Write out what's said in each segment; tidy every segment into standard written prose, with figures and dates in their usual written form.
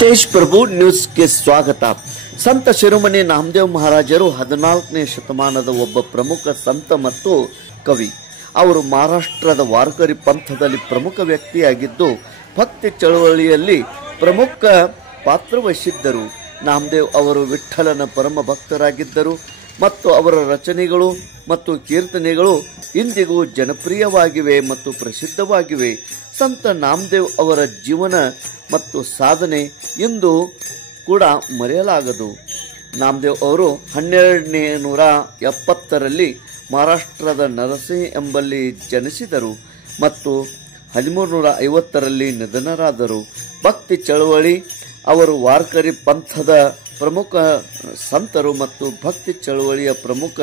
तेज प्रभु न्यूज के स्वागत। संत शिरोमणि नामदेव महाराजರು 14ನೇ ಶತಮಾನದ ಒಬ್ಬ ಪ್ರಮುಖ ಸಂತ ಮತ್ತು ಕವಿ। ಅವರು ಮಹಾರಾಷ್ಟ್ರದ ವಾರಕರಿ ಪಂಥದಲ್ಲಿ ಪ್ರಮುಖ ವ್ಯಕ್ತಿಯಾಗಿದ್ದು ಭಕ್ತಿ ಚಳವಳಿಯಲ್ಲಿ ಪ್ರಮುಖ ಪಾತ್ರ ವಹಿಸಿದ್ದರು। ನಾಮದೇವ್ ಅವರು ವಿಠ್ಠಲನ ಪರಮ ಭಕ್ತರಾಗಿದ್ದರು ಮತ್ತು ಅವರ ರಚನೆಗಳು ಮತ್ತು ಕೀರ್ತನೆಗಳು ಇಂದಿಗೂ ಜನಪ್ರಿಯವಾಗಿವೆ ಮತ್ತು ಪ್ರಸಿದ್ಧವಾಗಿವೆ। ಸಂತ ನಾಮದೇವ್ ಅವರ ಜೀವನ ಮತ್ತು ಸಾಧನೆ ಇಂದು ಕೂಡ ಮರೆಯಲಾಗದು। ನಾಮದೇವ್ ಅವರು 1270ರಲ್ಲಿ ಮಹಾರಾಷ್ಟ್ರದ ನರಸಿಂಹ ಎಂಬಲ್ಲಿ ಜನಿಸಿದರು ಮತ್ತು 1350ರಲ್ಲಿ ನಿಧನರಾದರು। ಭಕ್ತಿ ಚಳವಳಿ ಅವರು ವಾರಕರಿ ಪಂಥದ ಪ್ರಮುಖ ಸಂತರು ಮತ್ತು ಭಕ್ತಿ ಚಳವಳಿಯ ಪ್ರಮುಖ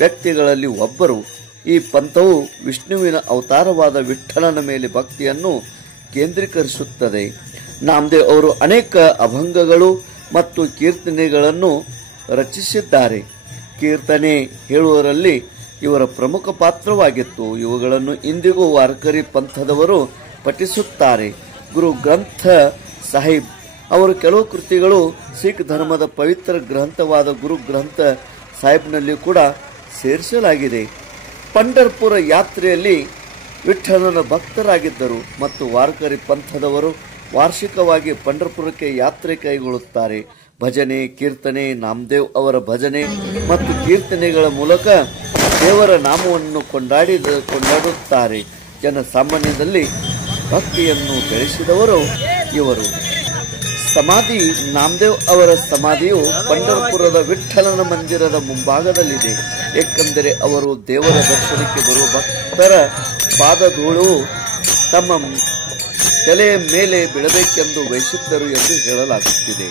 ವ್ಯಕ್ತಿಗಳಲ್ಲಿ ಒಬ್ಬರು। ಈ ಪಂಥವು ವಿಷ್ಣುವಿನ ಅವತಾರವಾದ ವಿಠ್ಠಲನ ಮೇಲೆ ಭಕ್ತಿಯನ್ನು ಕೇಂದ್ರೀಕರಿಸುತ್ತದೆ। ನಾಮದೇವ್ ಅವರು ಅನೇಕ ಅಭಂಗಗಳು ಮತ್ತು ಕೀರ್ತನೆಗಳನ್ನು ರಚಿಸಿದ್ದಾರೆ। ಕೀರ್ತನೆ ಹೇಳುವರಲ್ಲಿ ಇವರ ಪ್ರಮುಖ ಪಾತ್ರವಾಗಿತ್ತು। ಇವುಗಳನ್ನು ಇಂದಿಗೂ ವಾರಕರಿ ಪಂಥದವರು ಪಠಿಸುತ್ತಾರೆ। ಗುರು ಗ್ರಂಥ ಸಾಹಿಬ್ ಅವರ ಕೆಲವು ಕೃತಿಗಳು ಸಿಖ್ ಧರ್ಮದ ಪವಿತ್ರ ಗ್ರಂಥವಾದ ಗುರು ಗ್ರಂಥ ಸಾಹಿಬ್ನಲ್ಲಿ ಕೂಡ ಸೇರಿಸಲಾಗಿದೆ। ಪಂಢರಪುರ ಯಾತ್ರೆಯಲ್ಲಿ ವಿಠ್ಠಲನ ಭಕ್ತರಾಗಿದ್ದರು ಮತ್ತು ವಾರಕರಿ ಪಂಥದವರು ವಾರ್ಷಿಕವಾಗಿ ಪಂಢರಪುರಕ್ಕೆ ಯಾತ್ರೆ ಕೈಗೊಳ್ಳುತ್ತಾರೆ। ಭಜನೆ, ಕೀರ್ತನೆ, ನಾಮದೇವ್ ಅವರ ಭಜನೆ ಮತ್ತು ಕೀರ್ತನೆಗಳ ಮೂಲಕ ದೇವರ ನಾಮವನ್ನು ಕೊಂಡಾಡುತ್ತಾರೆ। ಜನಸಾಮಾನ್ಯದಲ್ಲಿ ಭಕ್ತಿಯನ್ನು ಬೆಳೆಸಿದವರು ಇವರು। ಸಮಾಧಿ ನಾಮದೇವ್ ಅವರ ಸಮಾಧಿಯು ಪಂಢರಪುರದ ವಿಠ್ಠಲನ ಮಂದಿರದ ಮುಂಭಾಗದಲ್ಲಿದೆ, ಏಕೆಂದರೆ ಅವರು ದೇವರ ದರ್ಶನಕ್ಕೆ ಬರುವ ಭಕ್ತರ ಪಾದಧೂಳು ತಮ್ಮ ತಲೆಯ ಮೇಲೆ ಬೀಳಬೇಕೆಂದು ಬಯಸಿದ್ದರು ಎಂದು ಹೇಳಲಾಗುತ್ತಿದೆ।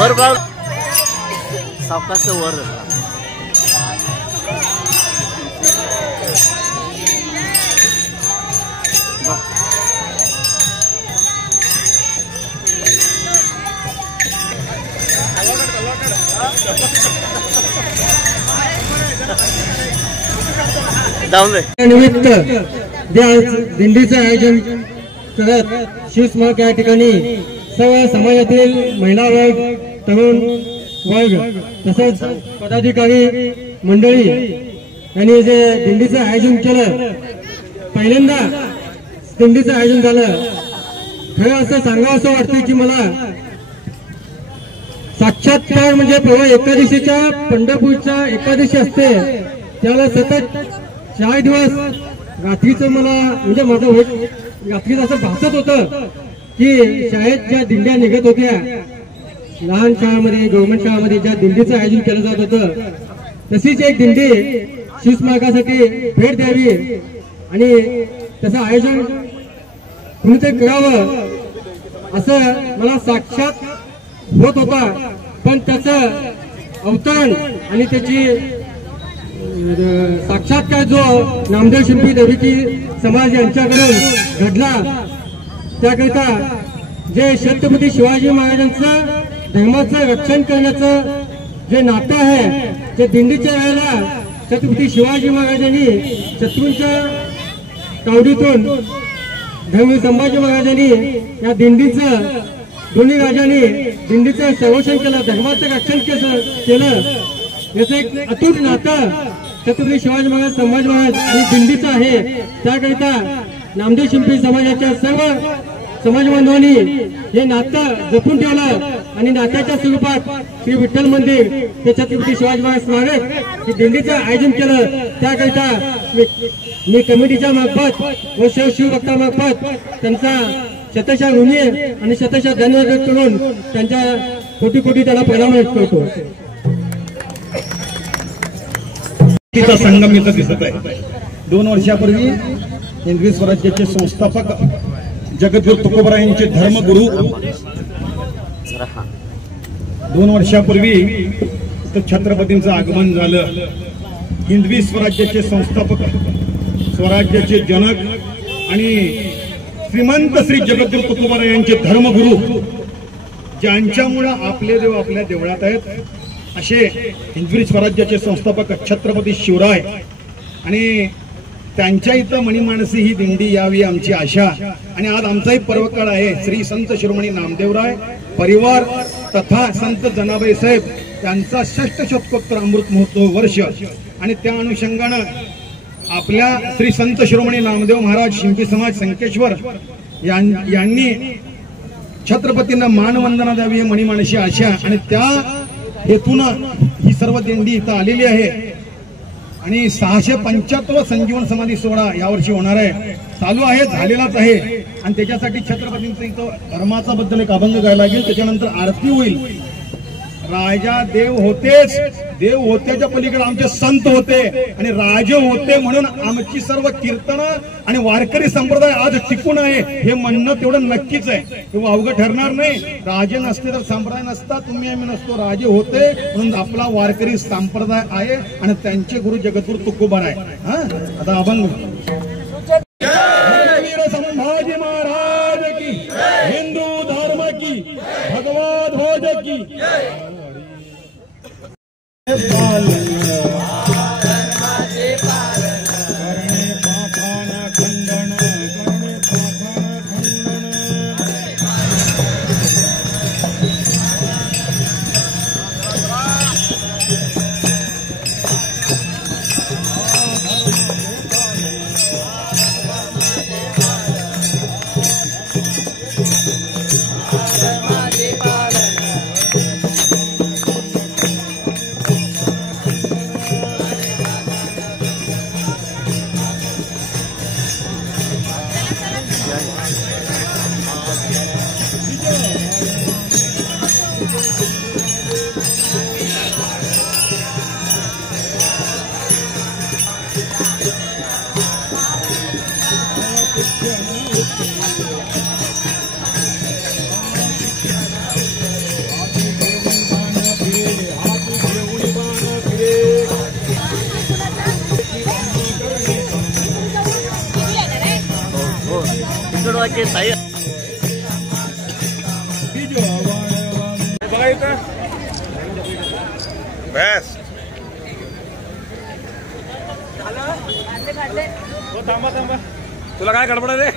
वर बाग सावकाश वर निमित्त दिंडीचं आयोजन करत शिवस्मारक या ठिकाणी सर्व समाजातील महिला वर्ग, तरुण वर्ग तसंच पदाधिकारी मंडळी यांनी जे दिंडीचं आयोजन केलं, पहिल्यांदा दिंडीचं आयोजन झालं। खरं असं सांगावं असं वाटतं की मला साक्षात्कार म्हणजे परवा एकादशीच्या पंढरपूरच्या एकादशी असते त्याला सतत 4 दिवस रात्रीचं मला म्हणजे माझं रात्रीचं असं भासत होतं की शाळेत ज्या दिंड्या निघत होत्या, लहान शाळांमध्ये गव्हर्नमेंट शाळांमध्ये ज्या दिंडीचं आयोजन केलं जात होतं तशीच एक दिंडी शिवस्मारकासाठी भेट द्यावी आणि त्याचं आयोजन कुणीतरी करावं असं मला साक्षात होत होता। पण त्याचं अवतरण आणि त्याची साक्षात्कार जो नामदेव शिंपी देवीची समाज यांच्याकडून घडला, त्याकरिता जे छत्रपती शिवाजी महाराजांचं धर्माचं रक्षण करण्याचं जे नातं आहे ते दिंडीच्या वेळेला छत्रपती शिवाजी महाराजांनी शत्रूंच्या तावडीतून धर्मी संभाजी महाराजांनी या दिंडीचं दोन्ही राजांनी दिंडीचं संरक्षण केलं, धर्माचं रक्षण केलं. याचं एक अतूट नातं छत्रपती शिवाजी महाराज, संभाजी महाराज आणि दिंडीचं आहे. त्याकरिता नामदेव शिंपी समाजाच्या सर्व समाज बांधवांनी हे नातं जपून ठेवलं आणि नात्याच्या स्वरूपात श्री विठ्ठल मंदिर ते छत्रपती शिवाजी महाराज स्मारक हे दिंडीचं आयोजन केलं. त्याकरिता मी कमिटीच्या मार्फत व शिवभक्ता मार्फत त्यांचा शतशः ऋणी आणि शतशः धन्यवाद व्यक्त करून त्यांच्या कोटी कोटी त्याला प्रणाम व्यक्त करतो. तिचा संगम इथं दिसत आहे. 2 वर्षापूर्वी हिंदवी स्वराज्याचे संस्थापक जगद्गुरु तुकोबारायांचे धर्मगुरु 2 वर्षापूर्वी छत्रपतींचं आगमन झालं. हिंदवी स्वराज्याचे संस्थापक, स्वराज्याचे जनक आणि श्रीमंत श्री जगद्गुरु तुकोबारायांचे धर्मगुरु, ज्यांच्यामुळे आपले देव आपल्या देवळात आहेत असे हिंदवी स्वराज्याचे संस्थापक छत्रपती शिवराय आणि त्यांच्या इथं मणिमानसी ही दिंडी यावी आमची आशा. आणि आज आमचाही पर्वकाळ आहे. श्री संत शिरोमणी नामदेवराय परिवार तथा संत जनाबाई साहेब त्यांचा 6ष्ठ शतकोत्तर अमृत महोत्सव वर्ष आणि त्या अनुषंगानं आपल्या श्री संत शिरोमणी नामदेव महाराज शिंपी समाज संकेश्वर यांनी छत्रपतींना मानवंदना द्यावी मणिमानसी आशा आणि त्या हेतून ही सर्व दिंडी इथं आलेली आहे. आणि 675 संजीवन समाधी सोहळा यावर्षी होणार आहे, चालू आहे, झालेलाच आहे. आणि त्याच्यासाठी छत्रपतींचं इथं धर्माचा बद्दल एक अभंग गायला लागेल, त्याच्यानंतर आरती होईल. राजा देव होतेच, देव होत्याच्या पलीकडे आमचे संत होते आणि राजे होते म्हणून आमची सर्व कीर्तनं आणि वारकरी संप्रदाय आज टिकून आहे हे म्हणणं तेवढं नक्कीच आहे. हे अवघड ठरणार नाही. राजे नसते तर संप्रदाय नसता, तुम्ही आम्ही नसतो. राजे होते म्हणून आपला वारकरी संप्रदाय आहे आणि त्यांचे गुरु जगद्गुरु तुकोबाराय. आता अभंग. संभाजी महाराज की, हिंदू धर्म की, भगवा ध्वज की. थांबा तुला काय गडबड रे.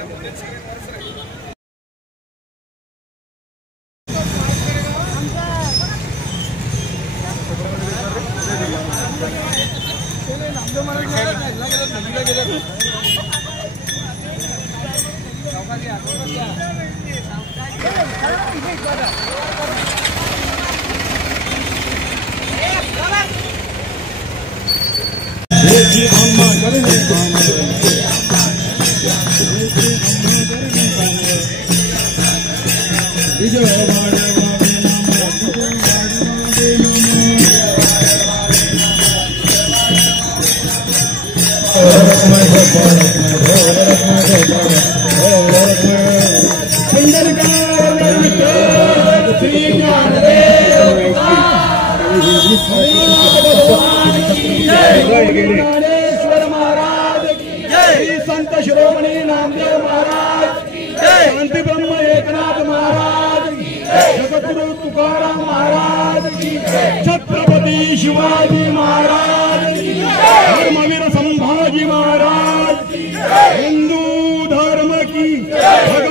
ज्ञानेश्वर महाराज श्री संत शिरोमणी नामदेव महाराज, शांती ब्रह्म एकनाथ महाराज, जगद्गुरु तुकाराम महाराज, छत्रपती शिवाजी महाराज.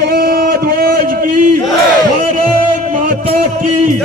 भगवा ध्वज की, भारत माता की